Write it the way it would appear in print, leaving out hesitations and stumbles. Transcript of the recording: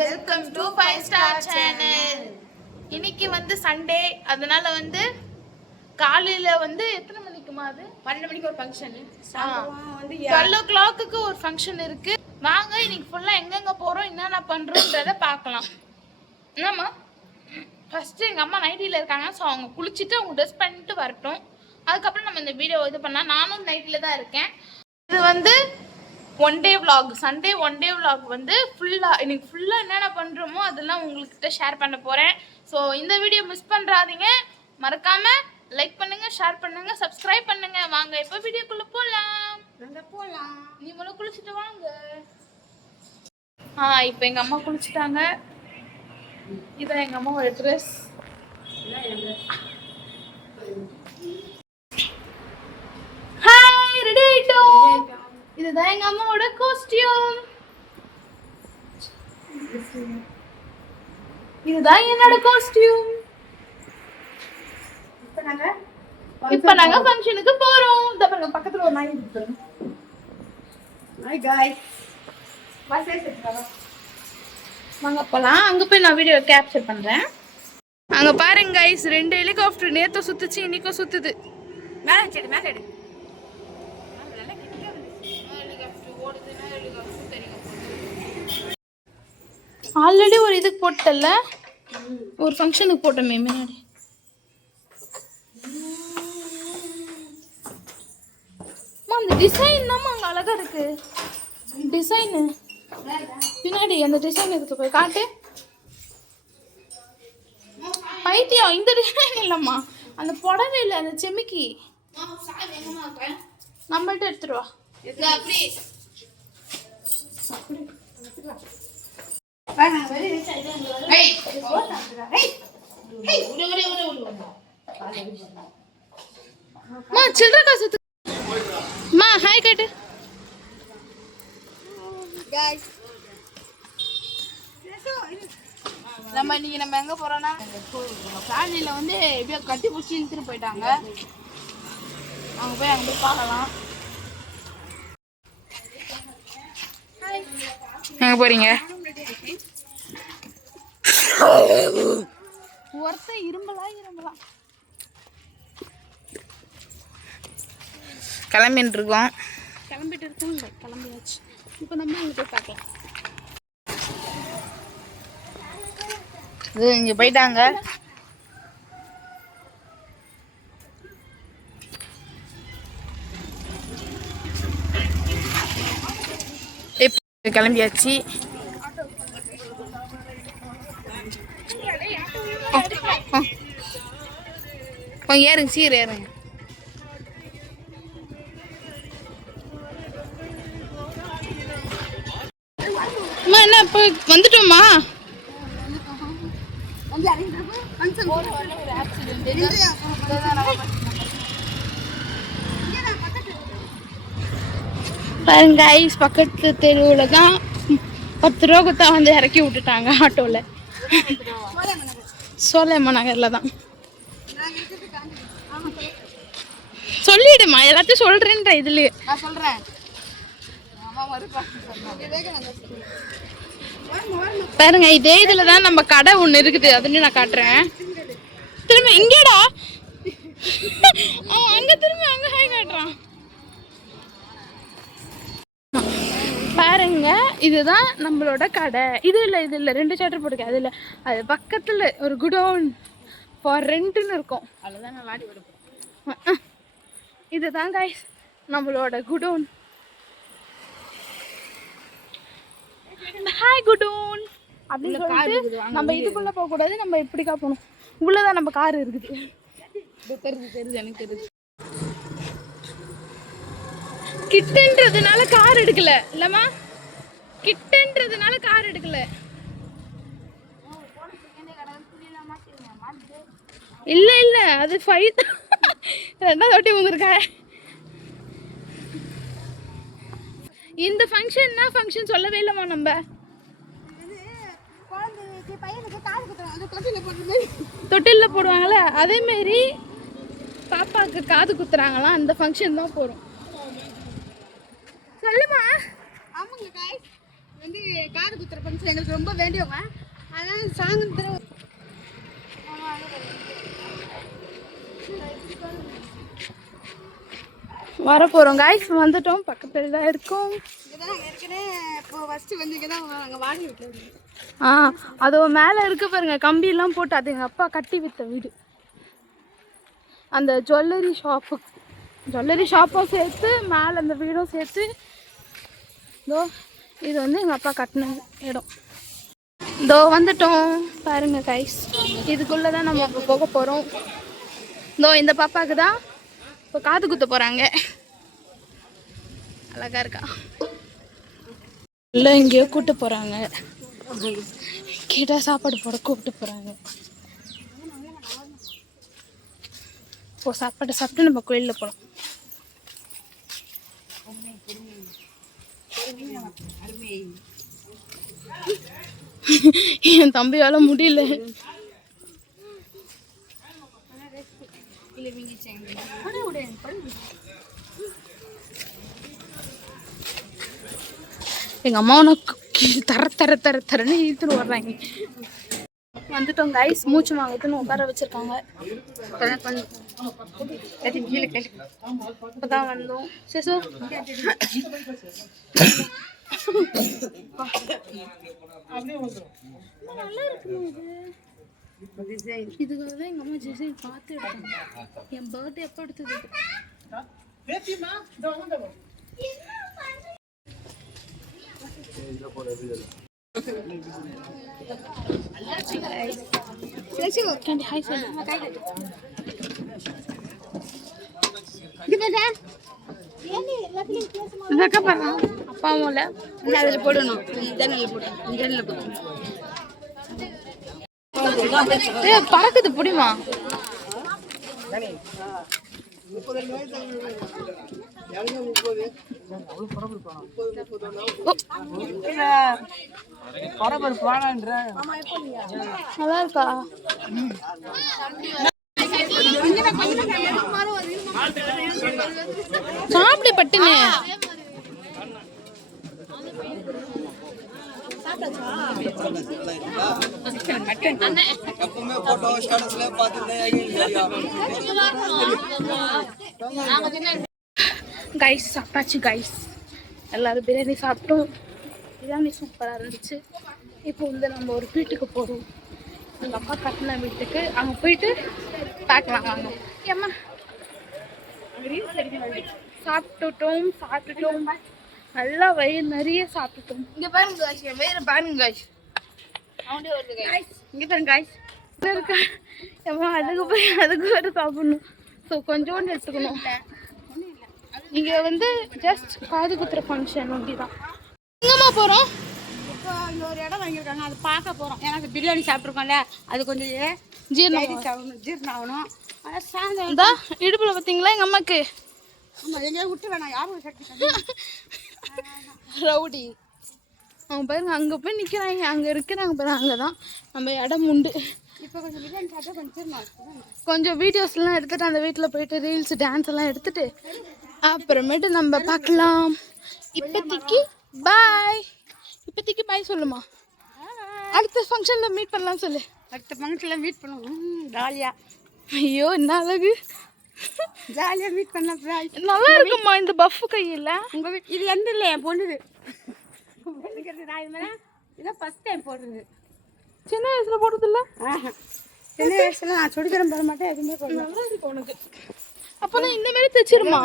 Welcome to 5 star channel. இன்னைக்கு வந்து Sunday, அதனால வந்து காலையில வந்து எத்தனை மணிக்குமா அது 12 மணிக்கு ஒரு ஃபங்க்ஷன், வந்து 12 o'clock ஒரு ஃபங்க்ஷன் இருக்கு. வாங்க இன்னைக்கு ஃபுல்லா எங்கெங்க போறோம், என்னென்ன பண்றோம்ன்றத பார்க்கலாம். என்னம்மா, ஃபர்ஸ்ட் எங்க அம்மா நைட்டில இருக்காங்க, ஸோ அவங்க குளிச்சுட்டு அவங்க ட்ரெஸ் பண்ணிட்டு வரட்டும். அதுக்கப்புறம் நம்ம இந்த வீடியோ இது பண்ணலாம். நானும் நைட்டில தான் இருக்கேன். இது வந்து one day vlog, Sunday one day vlog வந்து இன்னைக்கு ஃபுல்லாக என்னென்ன பண்ணுறோமோ அதெல்லாம் உங்கள்கிட்ட ஷேர் பண்ண போகிறேன். ஸோ இந்த வீடியோ மிஸ் பண்ணுறாதீங்க, மறக்காமல் லைக் பண்ணுங்கள், ஷேர் பண்ணுங்கள், சப்ஸ்கிரைப் பண்ணுங்கள். வாங்க இப்போ வீடியோக்குள்ளே போகலாம். நீ முதல்ல குளிச்சுட்டு வாங்க. இப்போ எங்கள் அம்மா குளிச்சுட்டாங்க. இதான் எங்கள் அம்மாவோட ட்ரெஸ். ஹாய், ரெடி ஆயிட்டோம். இதுதான் எங்க அம்மாவோட காஸ்டியூம். இதுதான் என்னோட காஸ்டியூம். இப்போ நாங்க ஃபங்க்ஷனுக்கு போறோம். இத பாருங்க, பக்கத்துல ஒரு நாய் இருக்கு பாருங்க. ஹாய் गाइस, வாங்க போலாம். அங்க போய் நான் வீடியோ கேப்சர் பண்றேன். அங்க பாருங்க गाइस, 2 ஹெலிகாப்டர் நேத்து சுத்துச்சு, இன்னைக்கும் சுத்துது. மேல எடு. ஆல்ரெடி ஒரு இதுக்கு போட்டல, ஒரு ஃபங்க்ஷனுக்கு போட்டோமே முன்னாடி. அந்த டிசைன் தான் அங்கே அழகா இருக்கு. டிசைனு பின்னாடி அந்த டிசைன் இருக்கு, போய் காட்டு. பைத்தியம், இந்த டிசைன் இல்லம்மா, அந்த புடவை இல்லை, அந்த செமிக்கி நம்மள்ட்ட எடுத்துருவா. சில்லற காசு ஹாய் கட்டு. நம்ம இன்னைக்கு எங்க போறோம்னா, ஃபேமிலியில வந்து எப்படியோ கட்டி பிடிச்சி இழுத்துட்டு போயிட்டாங்க. அங்க போய் பார்க்கலாம். எங்க போறீங்க? ஒருத்தன் இரும்பலாம் கிளம்பிட்டு இருக்கோம். கிளம்பியாச்சு. இப்போ நம்ம அங்கே போய் பார்க்கலாம். இது இங்கே போயிட்டாங்க. கிளம்பியாச்சு. ஏறுங்க, சீர் ஏறுங்க. அம்மா என்ன இப்போ வந்துட்டோமா? பாருங்க ஐஸ், பக்கத்து தெருவில் தான் 10 ரூபா கொடுத்தா வந்து இறக்கி விட்டுட்டாங்க ஆட்டோவில். சோலையம்மா நகரில் தான். சொல்லிடுமா, எல்லாத்தையும் சொல்றேன்ற இதுலயே நான் சொல்றேன். பாருங்க, இதே இதுல தான் நம்ம கடை ஒண்ணு இருக்குது, அதுன்னு நான் காட்டுறேன். திரும்ப இங்கடா, அங்க திரும்ப அங்க ஹாய் காட்டுறான். பாருங்க, இதுதான் நம்மளோட கடை. இது இல்ல 2 சாட்டர் போட்டுக்க. அது இல்ல, அது பக்கத்துல ஒரு குடோன் ஃபார் ரெண்ட்னு இருக்கும். அதுதான் நான் வாடி விடுப்பேன். இதுதான் गाइस நம்மளோட குடோன். ஹாய் குடோன் அப்படின்னு சொல்லிட்டு நம்ம இதுக்குள்ள போக கூடாது, நம்ம இப்படிக்கா போகணும். உள்ளதான் நம்ம கார் இருக்குது. தெரியுது எனக்கு தெரியுது. கிட்டன்றதுனால கார் எடுக்கல இல்லம்மா, கிட்டன்றதுனால கார் எடுக்கல. இல்ல அது 5 2வது வாட்டி வந்திருக்கா. இந்த ஃபங்க்ஷன் சொல்லவே இல்லம்மா. நம்ம தொட்டில போடுவாங்கல்ல, அதே மாதிரி பாப்பாவுக்கு காது குத்துறாங்களாம். அந்த ஃபங்க்ஷன் தான் போறோம். சொல்லுமா. ஆமாங்க गाइस, வந்து காது குத்துற ஃபங்க்ஷன் எங்களுக்கு ரொம்ப வேண்டியவங்க. அதனால சாயந்தரம் வர போகிறோம் காய்ஸ். வந்துட்டோம், பக்கத்தில் தான் இருக்கோம். இதுதான் ஏற்கனவே இப்போ ஃபஸ்ட்டு வந்து இங்கே தான் நாங்கள் வாடகை வீட்டில் இருக்கோம். அது மேலே இருக்க பாருங்க, கம்பியெல்லாம் போட்டு. அது எங்கள் அப்பா கட்டி வித்த வீடு. அந்த ஜுவல்லரி ஷாப்பும் சேர்த்து மேலே அந்த வீடும் சேர்த்து இதோ இது வந்து எங்கள் அப்பா கட்டின இடம். இதோ வந்துட்டோம் பாருங்க கைஸ். இதுக்குள்ளே தான் நம்ம இப்போ போக போகிறோம். இதோ இந்த பாப்பாவுக்கு தான் இப்போ காது குத்த போகிறாங்க. அழகா இருக்கா. இல்லை எங்கேயோ கூப்பிட்டு போகிறாங்க. கேட்டால் சாப்பாடு போட கூப்பிட்டு போகிறாங்க. இப்போ சாப்பாடு சாப்பிட்டு நம்ம கோயிலில் போகலாம். என் தம்பியால முடியல. எங்க அம்மா தரன்னு இழுத்துட்டு வர்றாங்க. வந்துட்டோம் கைஸ். மூச்சு வாங்குதுன்னு உட்கார வச்சிருக்காங்க. இப்பதான் வந்தோம். சேசு நல்லா இருக்குமா இது? இதுக்காக தான் எங்க அம்மா டிசைன் பார்த்து எடுத்தாங்க. என் பர்த்டே எப்போ எடுத்தது? அப்பாவும் அதில் போடணும். பறக்குது புடிமா. நல்லா இருக்கா? சாப்பிடு பட்டுன்னு. கைஸ் சாப்பிட்டாச்சு கைஸ். எல்லாரும் பிரியாணி சாப்பிட்டோம். பிரியாணி சூப்பராக இருந்துச்சு. இப்போ வந்து நம்ம ஒரு வீட்டுக்கு போகிறோம். எங்கள் அப்பா கட்டின வீட்டுக்கு. அங்கே போயிட்டு பார்க்கலாம் வாங்க. ஏம்மா சாப்பிட்டுட்டோம். நல்லா வயிறு நிறைய சாப்பிட்டுட்டோம். இங்கே பாருங்க காய்ஸ், என் வயிறு பாருங்க காய்ஸ். இங்கே பாருங்க காய்ஸ் இருக்கா. ஏம்மா அதுக்கு வேறு சாப்பிடணும். ஸோ கொஞ்சோண்டு எடுத்துக்கணும். இங்கே வந்து ஜஸ்ட் காது குத்துற ஃபங்க்ஷன் அப்படிதான். எங்கம்மா போகிறோம்? இப்போ இங்கே ஒரு இடம் வாங்கியிருக்காங்க, அது பார்க்க போகிறோம். ஏன்னா அது பிரியாணி சாப்பிட்ருக்கோம்ல, அது கொஞ்சம் ஜீரணம் ஆகணும். ஆனால் சாயந்தரம் தான் இடுப்பில் பார்த்தீங்களா எங்கள் அம்மாக்கு. ஆமாம், எங்கேயாவது விட்டு வேணாம், யாரும் சக்தி ரவுடி அவங்க பாருங்க. அங்கே போய் நிற்கிறாங்க. அங்கே இருக்கிறாங்க பாருங்க. அங்கே தான் நம்ம இடம் உண்டு. இப்போ கொஞ்சம் பிரியாணி சாப்பிட்டா கொஞ்சம் வீடியோஸ்லாம் எடுத்துகிட்டு அந்த வீட்டில் போயிட்டு ரீல்ஸ் டான்ஸ் எல்லாம் எடுத்துகிட்டு அப்புறமேட்டு நம்ம பார்க்கலாம். இப்போதைக்கு பாய் சொல்லுமா. அடுத்த ஃபங்க்ஷனில் மீட் பண்ணலாம் சொல்லு. அடுத்த ஃபங்க்ஷனில் மீட் பண்ணுவோம் ஜாலியாக. ஐயோ என்ன அழகு. ஜாலியாக மீட் பண்ணலாம். நல்லா இருக்குமா இந்த பஃப் கையில்? உங்கள் வீட் இது எந்த இல்லை, என் பொண்ணுது. நான் இது மாதிரி இதான் ஃபஸ்ட் டைம் போடுறது. சின்ன வயசில் போடுறதில்ல? சின்ன வயசுல நான் சுடிக்கிறேன் போட மாட்டேன், எதுவுமே போட நல்லா இருக்கு உனக்கு. அப்போனா இந்த மாதிரி தைச்சிருமா.